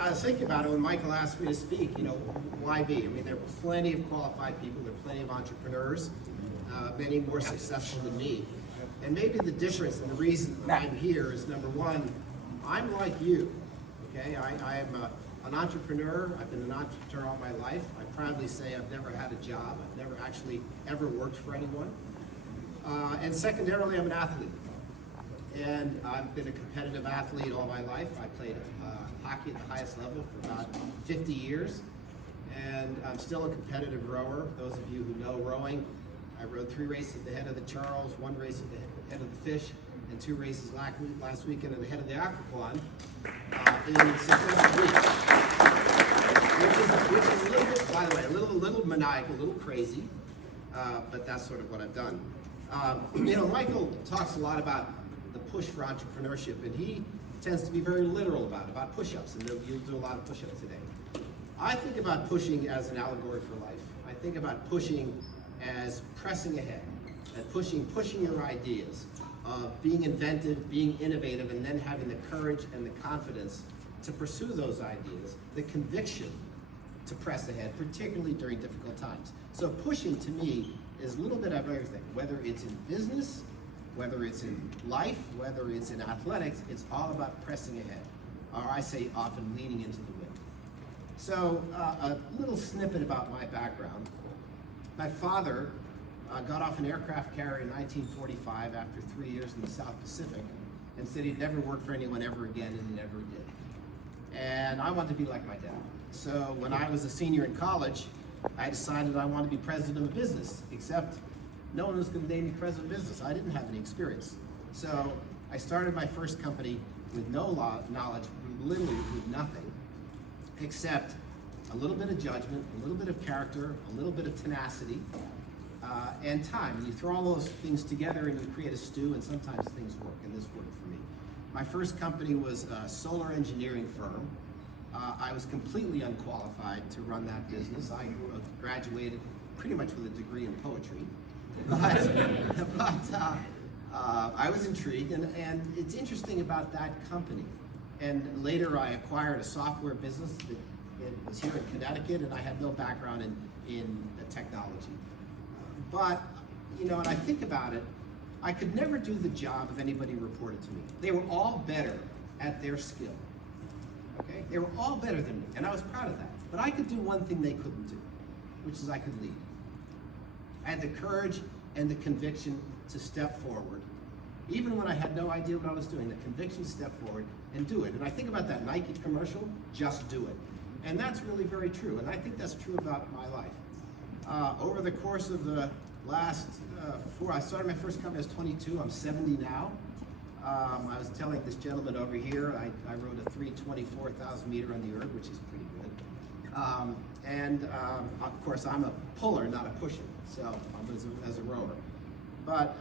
I was thinking about it when Michael asked me to speak, why me? I mean, there are plenty of qualified people, there are plenty of entrepreneurs, many more successful than me. And maybe the difference and the reason I'm here is, number one, I'm like you, okay? I am an entrepreneur. I've been an entrepreneur all my life. I proudly say I've never had a job. I've never actually ever worked for anyone. And secondarily, I'm an athlete. And I've been a competitive athlete all my life. I played hockey at the highest level for about 50 years. And I'm still a competitive rower. Those of you who know rowing, I rowed 3 races at the head of the Charles, 1 race at the head of the Fish, and 2 races last weekend at the head of the Aquaquan in 6 weeks. Which is a little bit, by the way, a little maniacal, a little crazy, but that's sort of what I've done. Michael talks a lot about the push for entrepreneurship, and he tends to be very literal about push-ups, and you'll do a lot of push-ups today. I think about pushing as an allegory for life. I think about pushing as pressing ahead, and pushing your ideas, being inventive, being innovative, and then having the courage and the confidence to pursue those ideas, the conviction to press ahead, particularly during difficult times. So pushing to me is a little bit of everything, whether it's in business, whether it's in life, whether it's in athletics, it's all about pressing ahead, or I say often leaning into the wind. So a little snippet about my background. My father got off an aircraft carrier in 1945 after 3 years in the South Pacific and said he'd never work for anyone ever again, and he never did. And I wanted to be like my dad. So when I was a senior in college, I decided I wanted to be president of a business, except no one was going to name me president of business. I didn't have any experience. So I started my first company with no knowledge, literally with nothing, except a little bit of judgment, a little bit of character, a little bit of tenacity, and time. And you throw all those things together and you create a stew, and sometimes things work, and this worked for me. My first company was a solar engineering firm. I was completely unqualified to run that business. I graduated pretty much with a degree in poetry. But I was intrigued, and it's interesting about that company. And later I acquired a software business that it was here in Connecticut, and I had no background in technology. But, and I think about it, I could never do the job if anybody reported to me. They were all better at their skill. Okay? They were all better than me, and I was proud of that. But I could do one thing they couldn't do, which is I could lead. I had the courage and the conviction to step forward, even when I had no idea what I was doing, the conviction to step forward and do it. And I think about that Nike commercial, just do it. And that's really very true, and I think that's true about my life. Over the course of the last I started my first company, I was 22, I'm 70 now. I was telling this gentleman over here, I rode a 324,000 meter on the erg, which is pretty good. Of course, I'm a puller, not a pusher, so as a rower. But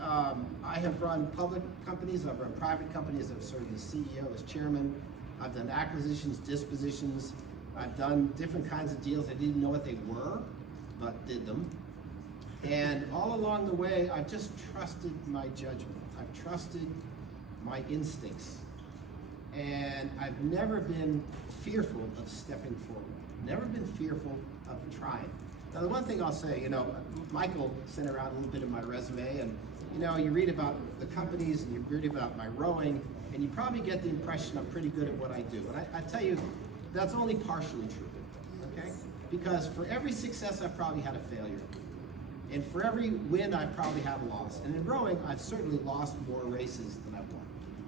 I have run public companies, I've run private companies, I've served as CEO, as chairman, I've done acquisitions, dispositions, I've done different kinds of deals. I didn't know what they were, but did them. And all along the way, I've just trusted my judgment. I've trusted my instincts. And I've never been fearful of stepping forward. Never been fearful of trying. Now, the one thing I'll say, Michael sent around a little bit of my resume, and you read about the companies and you read about my rowing, and you probably get the impression I'm pretty good at what I do. And I tell you, that's only partially true, okay? Because for every success, I've probably had a failure. And for every win, I've probably had a loss. And in rowing, I've certainly lost more races than I've won,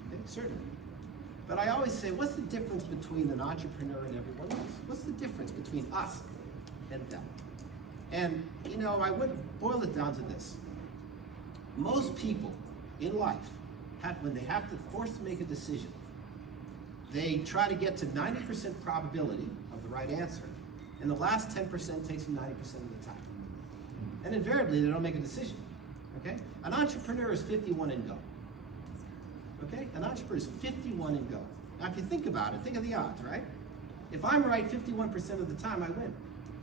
okay? Certainly. But I always say, what's the difference between an entrepreneur and everyone else? What's the difference between us and them? And, I would boil it down to this. Most people in life, when they have to forced to make a decision, they try to get to 90% probability of the right answer, and the last 10% takes them 90% of the time. And invariably, they don't make a decision, okay? An entrepreneur is 51 and go, okay? An entrepreneur is 51 and go. Now, if you think about it, think of the odds, right? If I'm right 51% of the time, I win.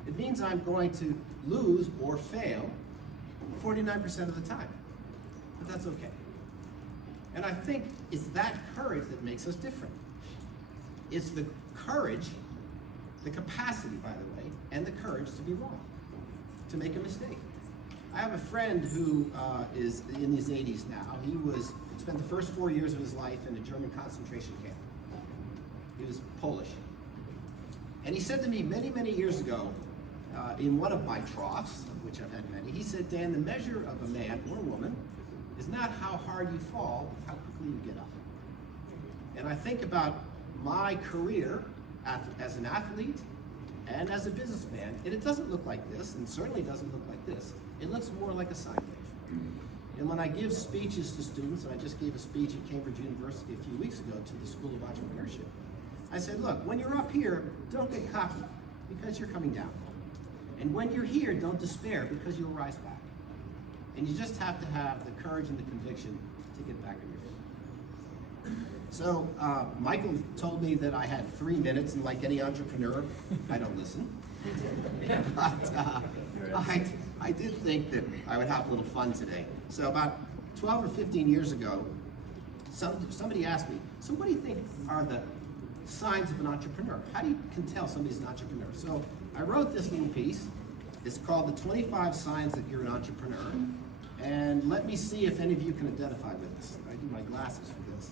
It means I'm going to lose or fail 49% of the time, but that's okay. And I think it's that courage that makes us different. It's the courage the capacity, by the way, and the courage to be wrong, to make a mistake. I have a friend who is in his 80s now. He spent the first 4 years of his life in a German concentration camp. He was Polish. And he said to me many, many years ago, in one of my troughs, of which I've had many, he said, Dan, the measure of a man or woman is not how hard you fall, but how quickly you get up. And I think about my career as an athlete and as a businessman, and it doesn't look like this, and certainly doesn't look like this. It looks more like a sine wave. And when I give speeches to students, and I just gave a speech at Cambridge University a few weeks ago to the School of Entrepreneurship, I said, look, when you're up here, don't get cocky, because you're coming down. And when you're here, don't despair, because you'll rise back. And you just have to have the courage and the conviction to get back on your feet. So Michael told me that I had 3 minutes, and like any entrepreneur, I don't listen. But I did think that I would have a little fun today. So about 12 or 15 years ago, somebody asked me, so what do you think are the signs of an entrepreneur? How do you can tell somebody's an entrepreneur? So I wrote this little piece. It's called The 25 Signs That You're an Entrepreneur. And let me see if any of you can identify with this. I do my glasses for this.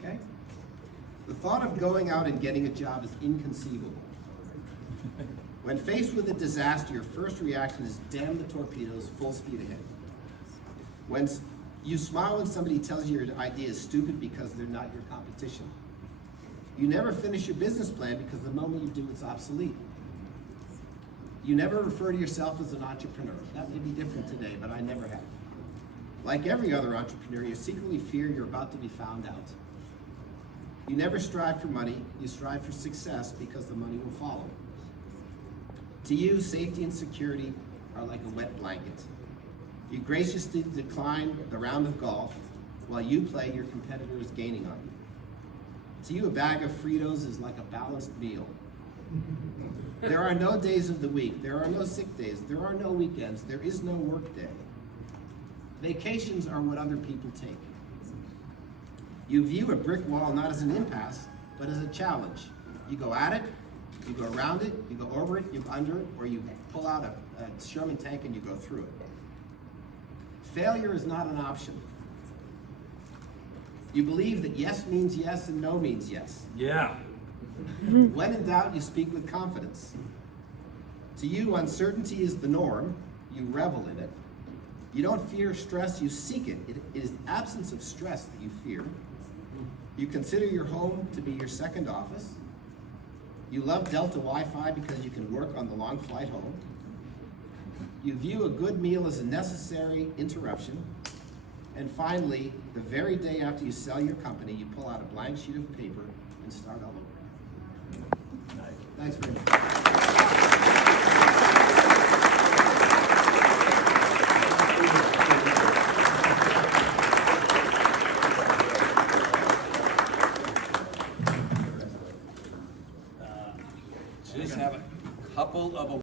Okay? The thought of going out and getting a job is inconceivable. When faced with a disaster, your first reaction is damn the torpedoes, full speed ahead. When you smile when somebody tells you your idea is stupid because they're not your competition. You never finish your business plan because the moment you do, it's obsolete. You never refer to yourself as an entrepreneur. That may be different today, but I never have. Like every other entrepreneur, you secretly fear you're about to be found out. You never strive for money, you strive for success because the money will follow. To you, safety and security are like a wet blanket. You graciously decline the round of golf while you play, your competitor is gaining on you. To you, a bag of Fritos is like a balanced meal. There are no days of the week, there are no sick days, there are no weekends, there is no work day. Vacations are what other people take. You view a brick wall not as an impasse, but as a challenge. You go at it, you go around it, you go over it, you go under it, or you pull out a Sherman tank and you go through it. Failure is not an option. You believe that yes means yes and no means yes. Yeah. When in doubt, you speak with confidence. To you, uncertainty is the norm. You revel in it. You don't fear stress, you seek it. It is the absence of stress that you fear. You consider your home to be your second office. You love Delta Wi-Fi because you can work on the long flight home. You view a good meal as a necessary interruption. And finally, the very day after you sell your company, you pull out a blank sheet of paper and start all over. Thanks very much. Just have a couple of